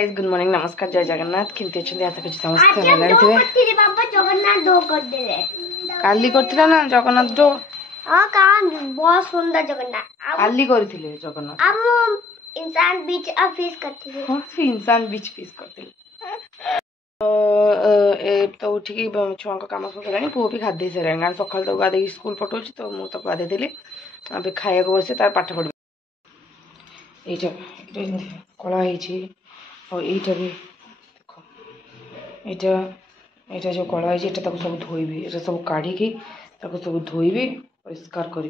Guys good morning नमस्कार जय जगन्नाथ केमती अच्छे आशा कर समस्त भल थे बाबा जगन्नाथ दो कर दे काली करथिला ना जगन्नाथ दो हां का बहुत सुंदर जगन्नाथ काली करथिले जगन्नाथ हम इंसान बीच फिश करथिले हां से इंसान बीच फिश करथिले तो उठिकी छुआ कम सर पु भी खादे सारे गाँव सका तो गाधे स्कूल पठाऊँ तो मुझे गाधे देली अभी खाया बसे तार पाठ पढ़ ये कला और यहीटा भी देख यहाँ जो कला है सब धोबी ये सब काढ़ी सब धोबी परिष्कार करी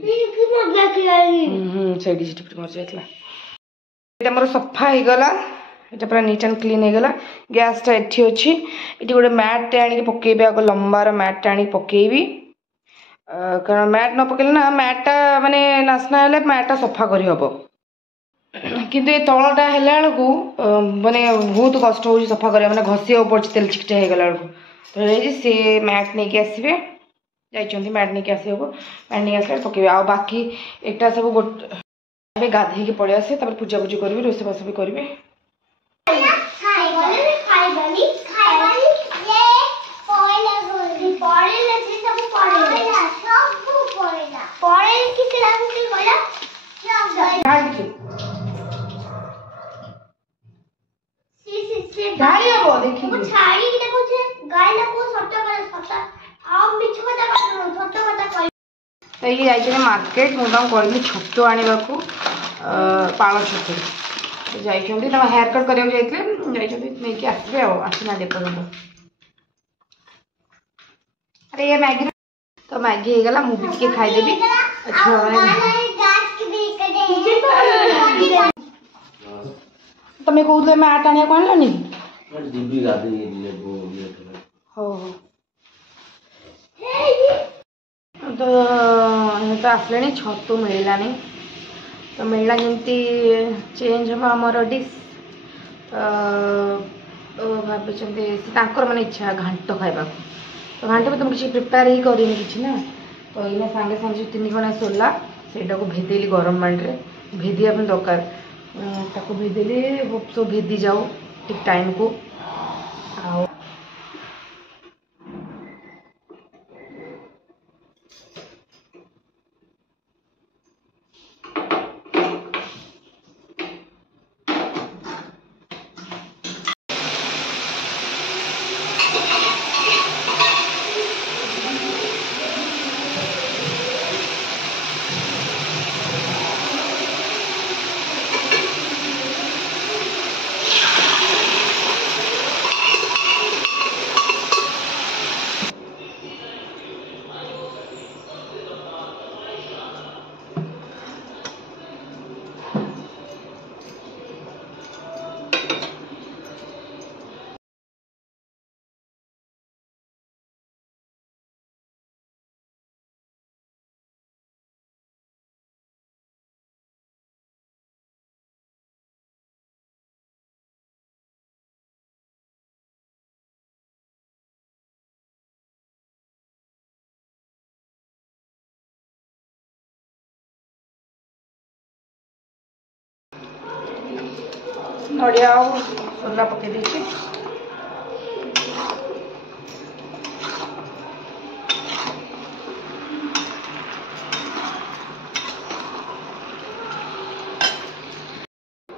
मोर सफा हो गला ये पूरा नीट एंड क्लीन हो गला गैसटा एठी अच्छी ये गोटे मैट आनी पकेबी आग लंबार मैट आनी पकेबी कारण मैट न पकेले ना मैटा माने नासना हेले मैटा सफा करी हबो किंतु ये तलटा हेला बेलू माने बहुत कष्ट हो सफा करा माने घसी पड़े तेल चिकटा हो गला बेलू तो ये सी मैट नहीं आसवे जाइए मैट नहीं आस हम मैट नहीं आस पकेबी आ बाकी एक सब गोटे गाधे पलि आसे पूजा पूजी करी रोषेबास भी करी तो ये जाइए मार्केट मुझे कहली छतु आने पाल छतु जाइए हेयर कट करने जाइए आसवे आसना पर्यटन अरे ये मैगी तो मैगी हो गला मुझे टे खाईदेवी तुम्हें कहते मैट आने को आनी तो आसले छतु मिललानी तो मिलला जमी चेंज हम आमर डिश भाई मैंने इच्छा घाट खावा तो घाट भी तुम किसी प्रिपेयर ही करें कि ना तो ये सांगे सांगे जो 3 कणा सोला से भेदेली गरम पानी भेदिया दरकार ताको भेदेली सब भेदी जाओ ठीक टाइम को आ नड़िया सोला पकई देती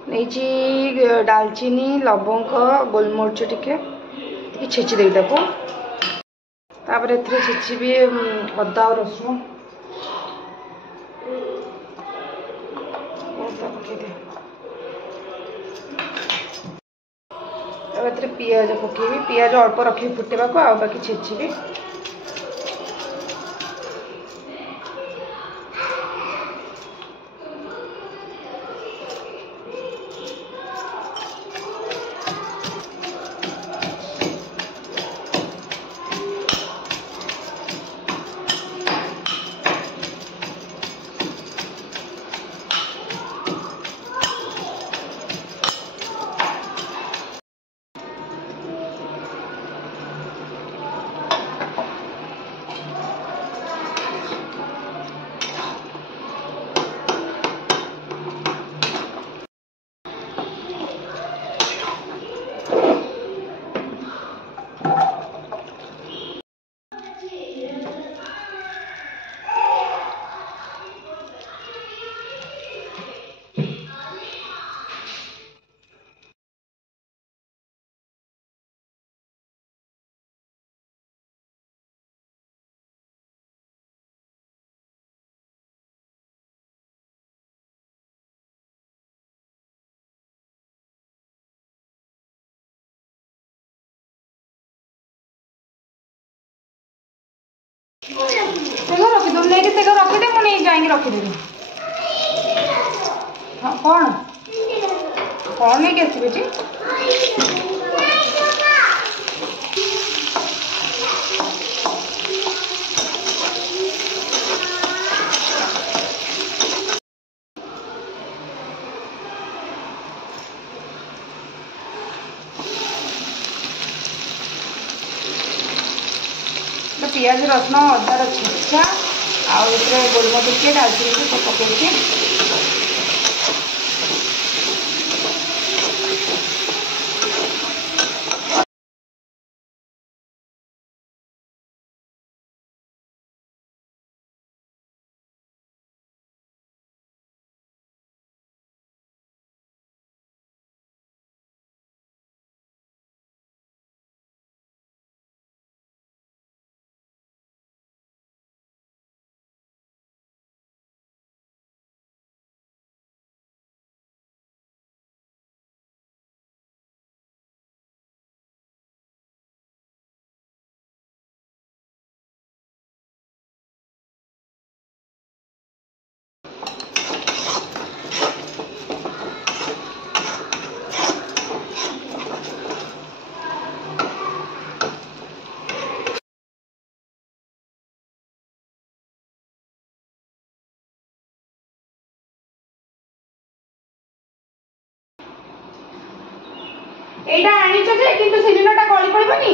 नहीं दालचीनी लवंग गोलमरिच टिके छेची देवी तापर छेची भी अदा और रसुण पियाज पकेबी पियाज अल्प रखी फुटेबा को आ बाकी छेची तेघ रखिदेव नहीं तेघ रखिदे मुझे जाएंगे रखिदेवी। हाँ कौन कौन नहीं आसबे जी पियाज रसुण अदार छेचा आउ गोलमरिच टे डालचिनी सब पकई एटा आनी जे किंतु से दिनटा गली पड़बनी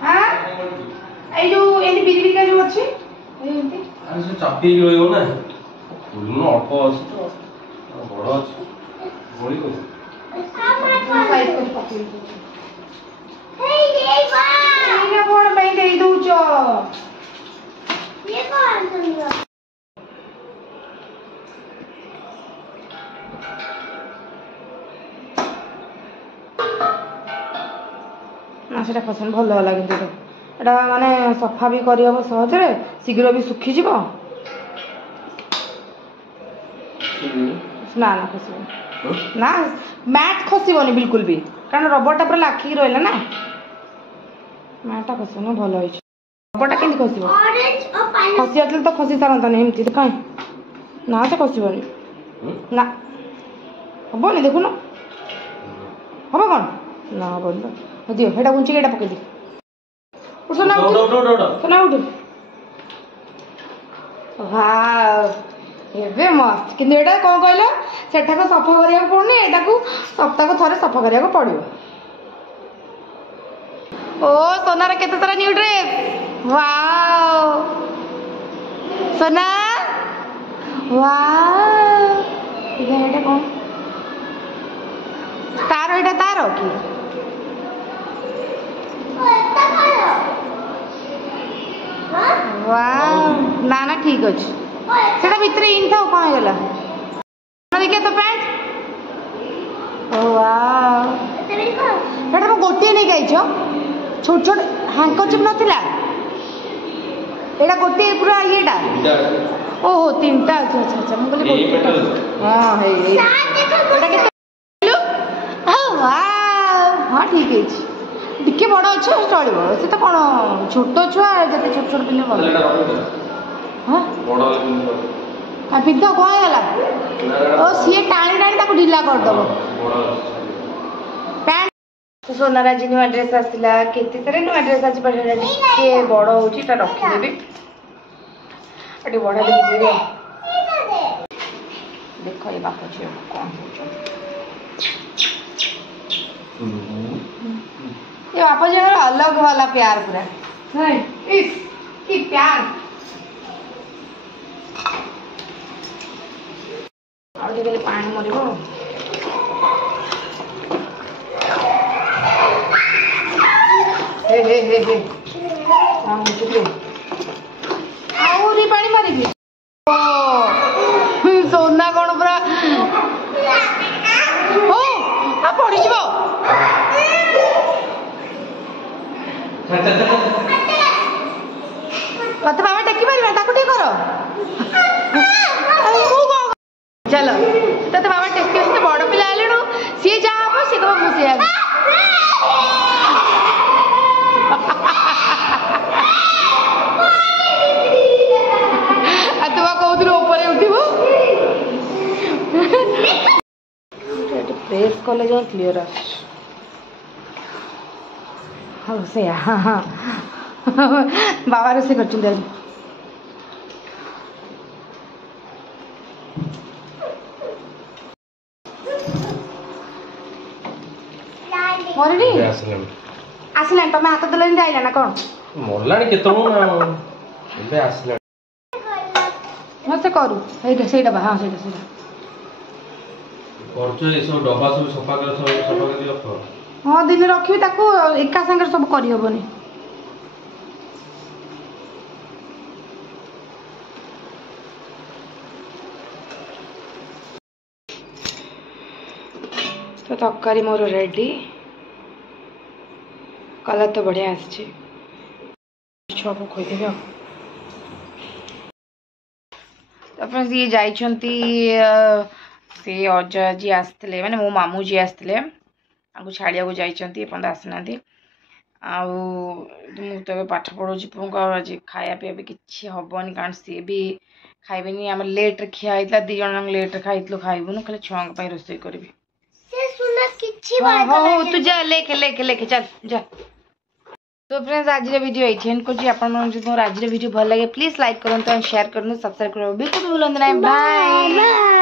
हां ए जो एनी बिरी बिरी का जो अछि एंती अरे से चापी गयो ना फुलनो अल्प अछि तो बड़ अछि बोली को साइज कर पकड़ी हे ये बा ये कोन पे दे दूचो ये कौन सुनियो ना सेटा पसंद भल होला किंतु एटा माने सफा भी करी हबो सहज रे शीघ्र भी सुखी जीवो ना ना खसिबो ना मैट खसिबोनी बिल्कुल भी कारण रबरटा पूरा लाखी रहला ना मैटा खसिबो भल होई रबरटा केंदी खसिबो ऑरेंज और पाइनएप्पल खसी आतले तो खसी सारंता नहीं एमती काई ना से खसिबोनी ना हबोनी देखु ना हबो कोन ना बोल दियो हेटा गुंची केटा पके दी सोना उठ सोना उठ वाह एबे मस्त कि एटा कोन कहलो सेठा को सफा करिया पड़ने एटा को सप्ताह को थरे सफा करिया को पड़ियो ओ सोना रे केते सारा न्यू ड्रेस वाओ सोना वाओ इधर एटा कोन तारो एटा तारो की वाह ना ना ठीक अच्छे सेटा भितर इन था कौन गला देखिए तो पैंट वाह एटा मो गोटे नहीं गाइछ छोट छोट हैंकरचिप नथिला एटा गोटे पूरा येटा ओहो तीनटा अच्छा अच्छा अच्छा मो कहली हां हे एटा के वाह हां ठीक है टिके बड़ अच्छे चलो से तो कौन छोट छुआ जब छोट छोट पिंधे भल हाँ पिंध कौन है ओ सी टाणी टाणी ताको ढिला करदेव पैंट सोनार आज नुआ ड्रेस आसला केते सारे नुआ ड्रेस आज टे बड़ होची ता रखिदेबी अटे बड़ा देखिए देखो ये बाप झियो कौन होचो ये बापा जी अलग वाला प्यार पूरा इस की प्यार और देखले पानी मरिबो हे हे हे हे हम चुके आउरी पानी मारिबी ओ सोना कोन पूरा ओ आ पड़ी जीवो मत बाबा टेकी मारिबा ताको टे करो चलो तो बाबा टेकी से बड़ पिला आलेनु सी जा हम सी तो मु से कले जाए क्लीयर आस हाँ से हाँ हाँ बाबा रोसे कर लाली आसला तुम हाथ देल आइला ना कौन मरला आसला हाँ से करू से डबा हाँ से सब डब्बा सब सफा कर रख हाँ दिन रखी एका सागर सब करहबनी तो तरकारी मोर रेडी कलर तो बढ़िया आसी छुआ को खोदेवी तो फ्रेंड्स ये जाइछंती से अजय जी आसते मैंने मो मामू जी आसते आपको छाड़िया को जाइछंती एपन आसना मु तो पाठ पढ़ुची पुक आज खाया पीया भी किसी हेनी कारण सी भी खाइबेनि आम लेट्रे खिया दी जन लेट्रे खाइलु खाइबुन खाली छुआ रोषे करी तू जा लेके चल जा तो फ्रेंड्स आज वीडियो ये करछि आज वीडियो भल लगे प्लीज लाइक करूँ शेयर करूँ सब्सक्राइब करूँ बिल्कुल भूलते ना बाय।